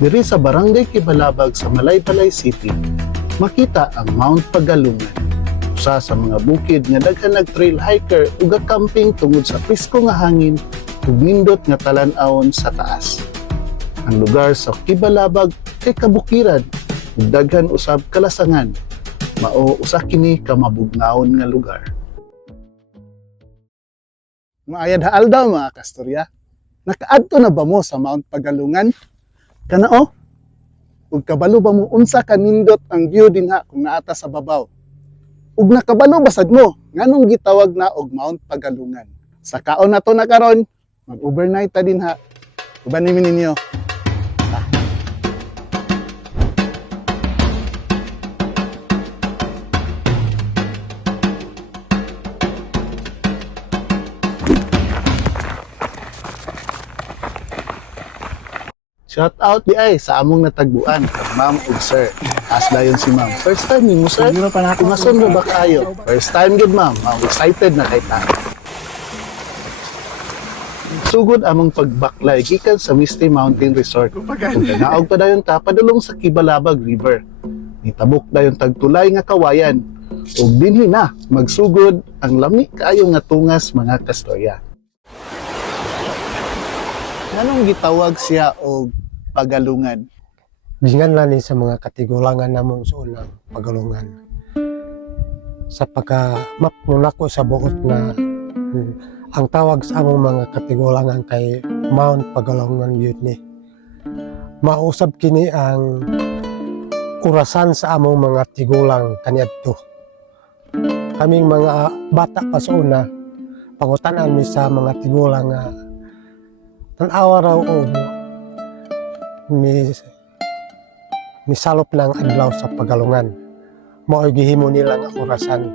Diri sa Barangay Kibalabag sa Malaybalay City, makita ang Mount Pagalungan. Usa sa mga bukid nga daghan nag-trail hiker ug camping tungod sa pisko nga hangin ug nindot nga talan-awon sa taas. Ang lugar sa Kibalabag kay kabukiran ug daghan usab kalasangan. Mao usa kini ka mabugnaon nga lugar. Maayad haal daw mga kastorya. Nakaadto na ba mo sa Mount Pagalungan? Kanao? Ug kabalo ba mo unsa ka nindot ang view dinha kung naata sa babaw? Ug nakabalo basad mo nganong gitawag na og Mount Pagalungan? Sa kaon nato na karon, mag-overnight ta dinha. Uban ni ninyo. Shout out di ay sa among natagbuan kag ma'am ug sir. As dayon si ma'am. First time ni mo sir. Kumason mo ba kayo? First time gid ma'am. Excited na kay ta. Sugod among pagbaklay gikan sa Misty Mountain Resort. Ug naog pa dayon ta padulong sa Kibalabag River. Nitabok dayon tagtulay nga kawayan. Ug dinhi na magsugod ang lami kaayo nga tungas mga kastorya. Anong gitawag siya og Pagalungan? Bingan na ni sa mga katigulangan namong sa unang Pagalungan. Sa pagka-map muna ko sa buot na ang tawag sa among mga katigulangan kay Mount Pagalungan yun ni. Mausab kini ang orasan sa among mga tigulang kaniadto. Kaming mga bata pa sa una, pangutanan mi sa mga tigulang nga tanawa raw o misalop ng adlaw sa Pagalungan. Mao'y gihimo nila nga orasan.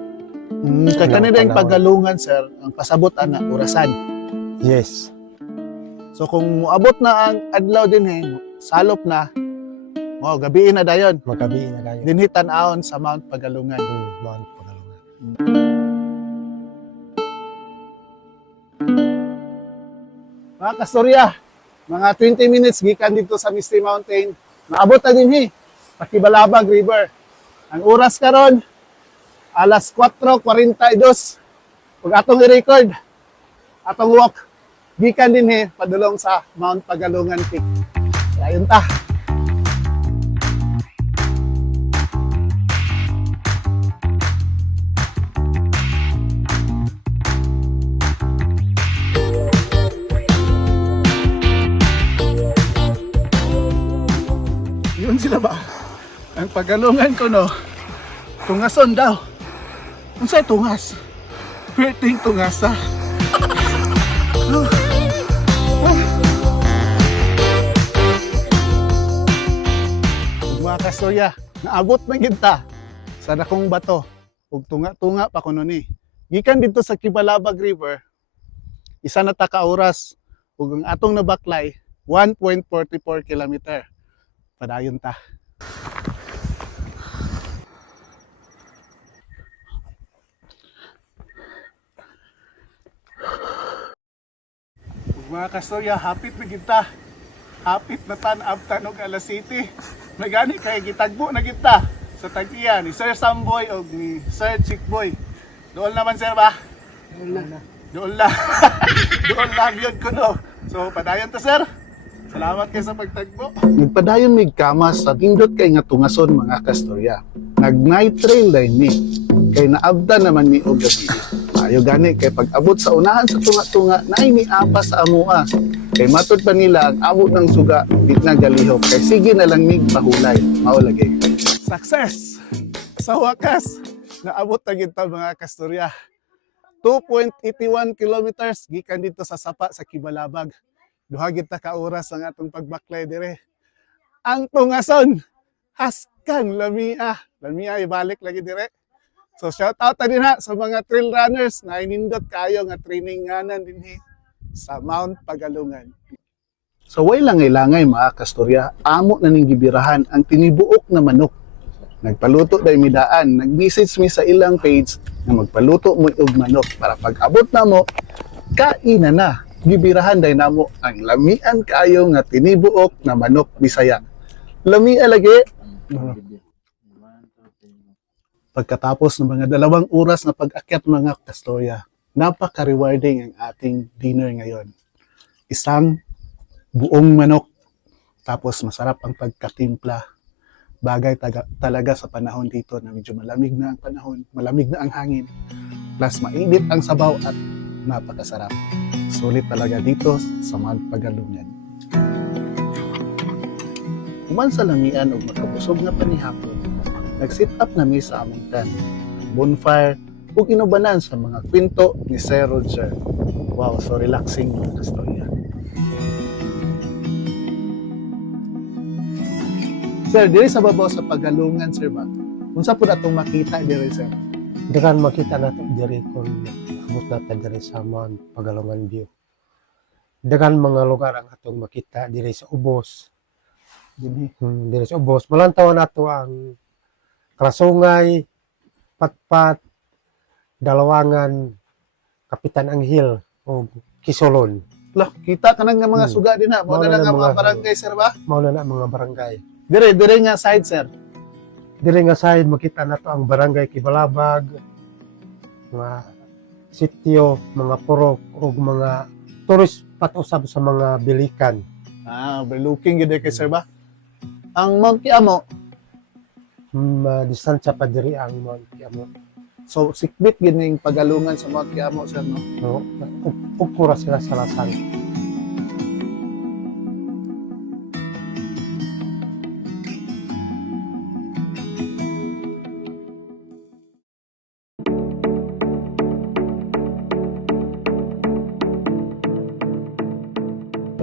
Kay kanila yung Pagalungan sir, ang pasabot ana orasan. Yes. So kung moabot na ang adlaw din salop na, mo gabiin na dayon. Magabi na kayo. Dinhi tan-awon sa Mount Pagalungan. Mount Pagalungan. Mga kastorya, mga 20 minutes gikan dito sa Misty Mountain. Naabot na dinhi sa Kibalabag River. Ang oras karon alas 4:42. Pag atong i-record, atong walk gikan dinhi padulong sa Mount Pagalungan Peak. Ayun ta. Yun sila ba? Ang Pagalungan ko no, tungason daw. Ang sa'y tungas? Perting tungasa. Mga kastorya, naabot na kita sa dakong bato. Ug tunga-tunga pa kuno ni. Gikan dito sa Kibalabag River, isa na ta ka oras ug ang atong nabaklay 1.44 kilometer. Padayon ta. Mga kastorya, hapit na kita. Hapit na tan-ab tanog alas City. Nagani kay gitagbo na kita sa tag-iya ni Sir Samboy o ni Sir Chickboy. Doon naman sir ba? Doon na. Doon lang. Doon lang yun kuno. So padayon ta sir. Salamat kayo sa pagtagbo. Nagpadayon mig kamas sa tindot kay nga tungason mga kastorya. Nag-night trail din ni. Kay naabda naman ni og gabi. Ayo gani kay pag-abot sa unahan sa tunga-tunga naay ni apa sa amua. Kay matod pa nila ang abot ng suga bit na galihok. Kay sige na lang mig pahulay. Mao lagi. Success! Sa wakas, naabot na kita mga kastorya. 2.81 kilometers gikan dito sa Sapa sa Kibalabag. Duha kita ka oras ang atong pagbaklay dire. Ang tungason, haskang lamia. Lamia ibalik lagi dire. So shout out ta din ha sa mga trail runners na inindot kayo nga training nganan dinhi sa Mount Pagalungan. So way lang ilangay mga kastorya, amo na ning gibirahan ang tinibuok na manok. Nagpaluto dahil midaan, nag-message mi sa ilang page na magpaluto mo og manok para pag abot na mo, kainan na. Gibirahan dahil namo ang lamian kayo nga tinibuok na manok Bisaya. Lami alagi. Pagkatapos ng mga 2 oras na pag-akyat mga kastorya, napaka-rewarding ang ating dinner ngayon. Isang buong manok, tapos masarap ang pagkatimpla. Bagay talaga sa panahon dito na medyo malamig na ang panahon, malamig na ang hangin, plus mainit ang sabaw at napakasarap. Sulit talaga dito sa Mount Pagalungan. Human sa lamian o makabusog na panihapon, nag-sit up nami sa among tent, bonfire, ug inubanan sa mga kwento ni Sir Roger. Wow, so relaxing mga kastorya. Sir, diri sa babaw sa Pagalungan, sir ba? Unsa po atong makita diri, sir? Dagan makita nato diri kung abot natin diri sa Mount Pagalungan view. Dagan mga lugar ang atong makita diri sa ubos. Diri sa ubos, malantaw nato ang Krasungay, Patpat, Dalawangan, Kapitan Anghel o Kisolon. Lah, kita ka nang nga mga suga din ha. Mao na nga mga barangay, sir ba? Mao na mga barangay. Dire nga side, sir. Diri nga side makita nato ang barangay Kibalabag, mga sitio, mga purok ug mga tourist spot usab sa mga bilikan. Overlooking gid kay sir ba? Ang Mount Kiamo, Distansya pa diri ang Mount Kiamo. so sikbit gid ning Pagalungan sa Mount Kiamo, sir, no? No, ukura sila sa lasan.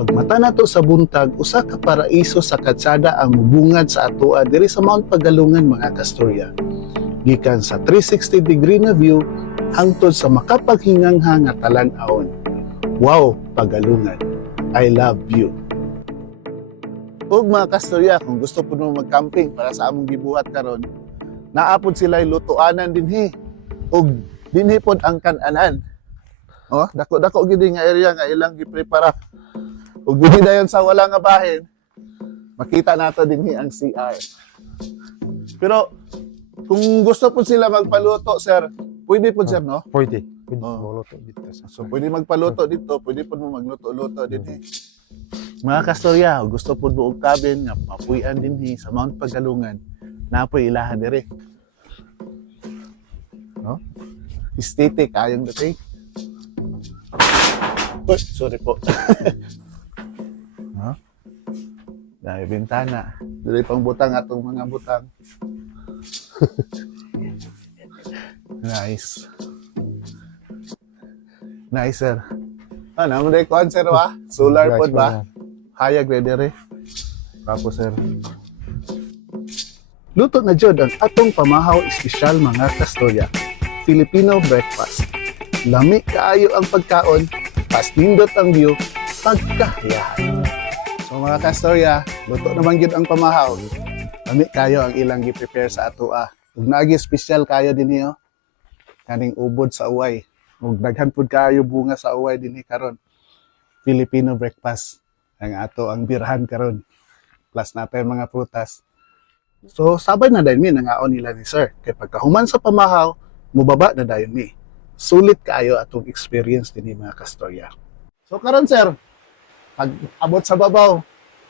Pagmata nato sa buntag, usa ka paraiso sa kalsada ang mubungad sa atoa diri sa Mount Pagalungan mga kastorya. Gikan sa 360 degree na view hangtod sa makapaghinganghang nga talan-awon. Wow, Pagalungan. I love you. Ug mga kastorya, kung gusto po mo mag-camping para sa among gibuhat karon, naapod sila lutuanan dinhi. Ug dinhi pod ang kan-anan. Oh, dako-dako gid nga area nga ilang giprepara. Ug dinhi dayon sa wala nga bahin, makita nato dinhi ang CR. Pero kung gusto po sila magpaluto, sir, pwede po, sir, no? Pwede Oh. magluto dito sa. So, pwede magpaluto dito, pwede po mo magluto-luto dinhi. Mga kastorya, gusto po mo og cabin nga papuy-an dinhi sa Mount Pagalungan, napoy ilaha dire. No? Aesthetic ayong dati. Uy, sorry po. Ha? Dahil bintana. Dili pang butang atong mga butang. Nice. Nice, sir. Ano, mo day kuan, sir, ba? Solar pod ba? Hayag ready re. Tapos, sir. Luto na jud ang atong pamahaw espesyal mga kastorya. Filipino breakfast. Lami kaayo ang pagkaon, pas nindot ang view, pagkahiyahan. So mga kastorya, luto naman gyud ang pamahaw. Lami kayo ang ilang gi-prepare sa atoa. Ug naagi espesyal kayo dinhi oh. Kaning ubod sa uway. Ug daghan pud kayo bunga sa uway dinhi karon. Filipino breakfast ang ato ang birahan karon. Plus natin mga prutas. So sabay na dayon mi nangaon nila ni sir. Kay pagkahuman sa pamahaw, mubaba na dayon mi. Sulit kayo atong experience dinhi mga kastorya. So karon sir, pag abot sa babaw,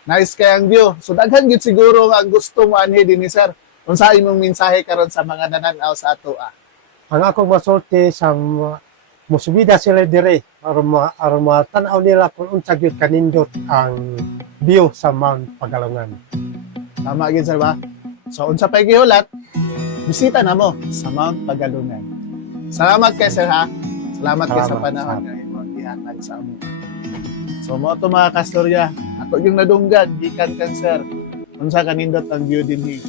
nice kay ang view. So daghan gid siguro ang gusto mo anhi dinhi sir. Unsa imong mensahe karon sa mga nananaw sa atoa? Ang akong masulti sa musubida sila dire aron matanaw nila kung unsa gyud kanindot ang view sa Mount Pagalungan. Tama gid sir ba? So unsa pay gihulat? Bisita na mo sa Mount Pagalungan. Salamat kay sir ha. Salamat kay sa panahon nga imong gihatag sa amo. So mo to mga kastorya, ako yung nadunggan gikan kan sir. Unsa kanindot ang view dinhi?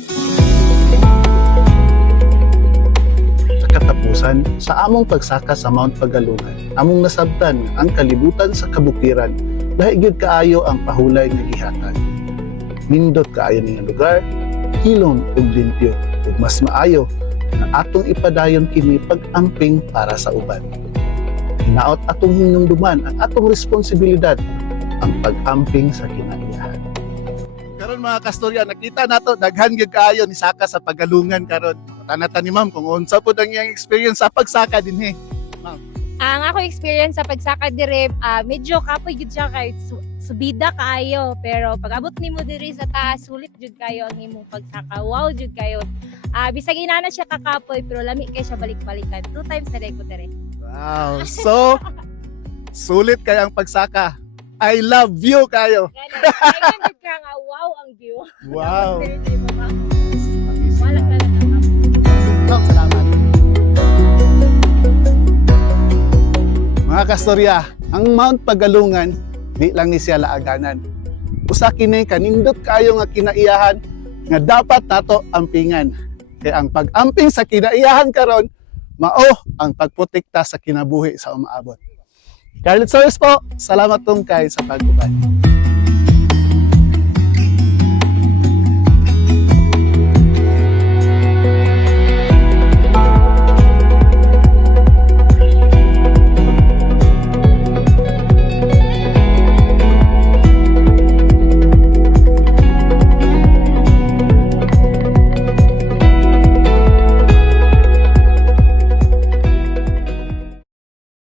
Katapusan sa among pagsaka sa Mount Pagalungan, among nasabtan ang kalibutan sa kabukiran, lahi gyud kaayo ang pahulay nga gihatag. Nindot kaayo ning lugar, hilom ug limpyo, ug mas maayo na atong ipadayon kini pag-amping para sa uban. Hinaot atong hinumduman ang atong responsibilidad, ang pag-amping sa kinaiyahan. Karon mga kastorya, nakita nato daghan gyud kaayo ni saka sa pagalungan karon. Tanatan ni ma'am kung unsa pud ang iyang experience sa pagsaka dinhi. Ang ako experience sa pagsaka dire, medyo kapoy gid siya kay subida kaayo, pero pag abot nimo diri sa taas sulit jud kayo ang imong pagsaka. Wow jud kayo. Bisag inana siya kakapoy pero lami kay siya balik-balikan. 2 times na ko dire. Wow. So sulit kay ang pagsaka. I love you kayo. Kaya jud ka nga wow ang view. Wow. Diri sa ibaba. Amazing. Wala ka lang Salamat. Mga kastorya, ang Mount Pagalungan, di lang ni siya laaganan. Usa kini kanindot kayo nga kinaiyahan nga dapat nato ampingan. Kaya ang pag-amping sa kinaiyahan karon, mao ang pagprotekta sa kinabuhi sa umaabot. Carlet Soares po, salamat tungkay sa pagubay.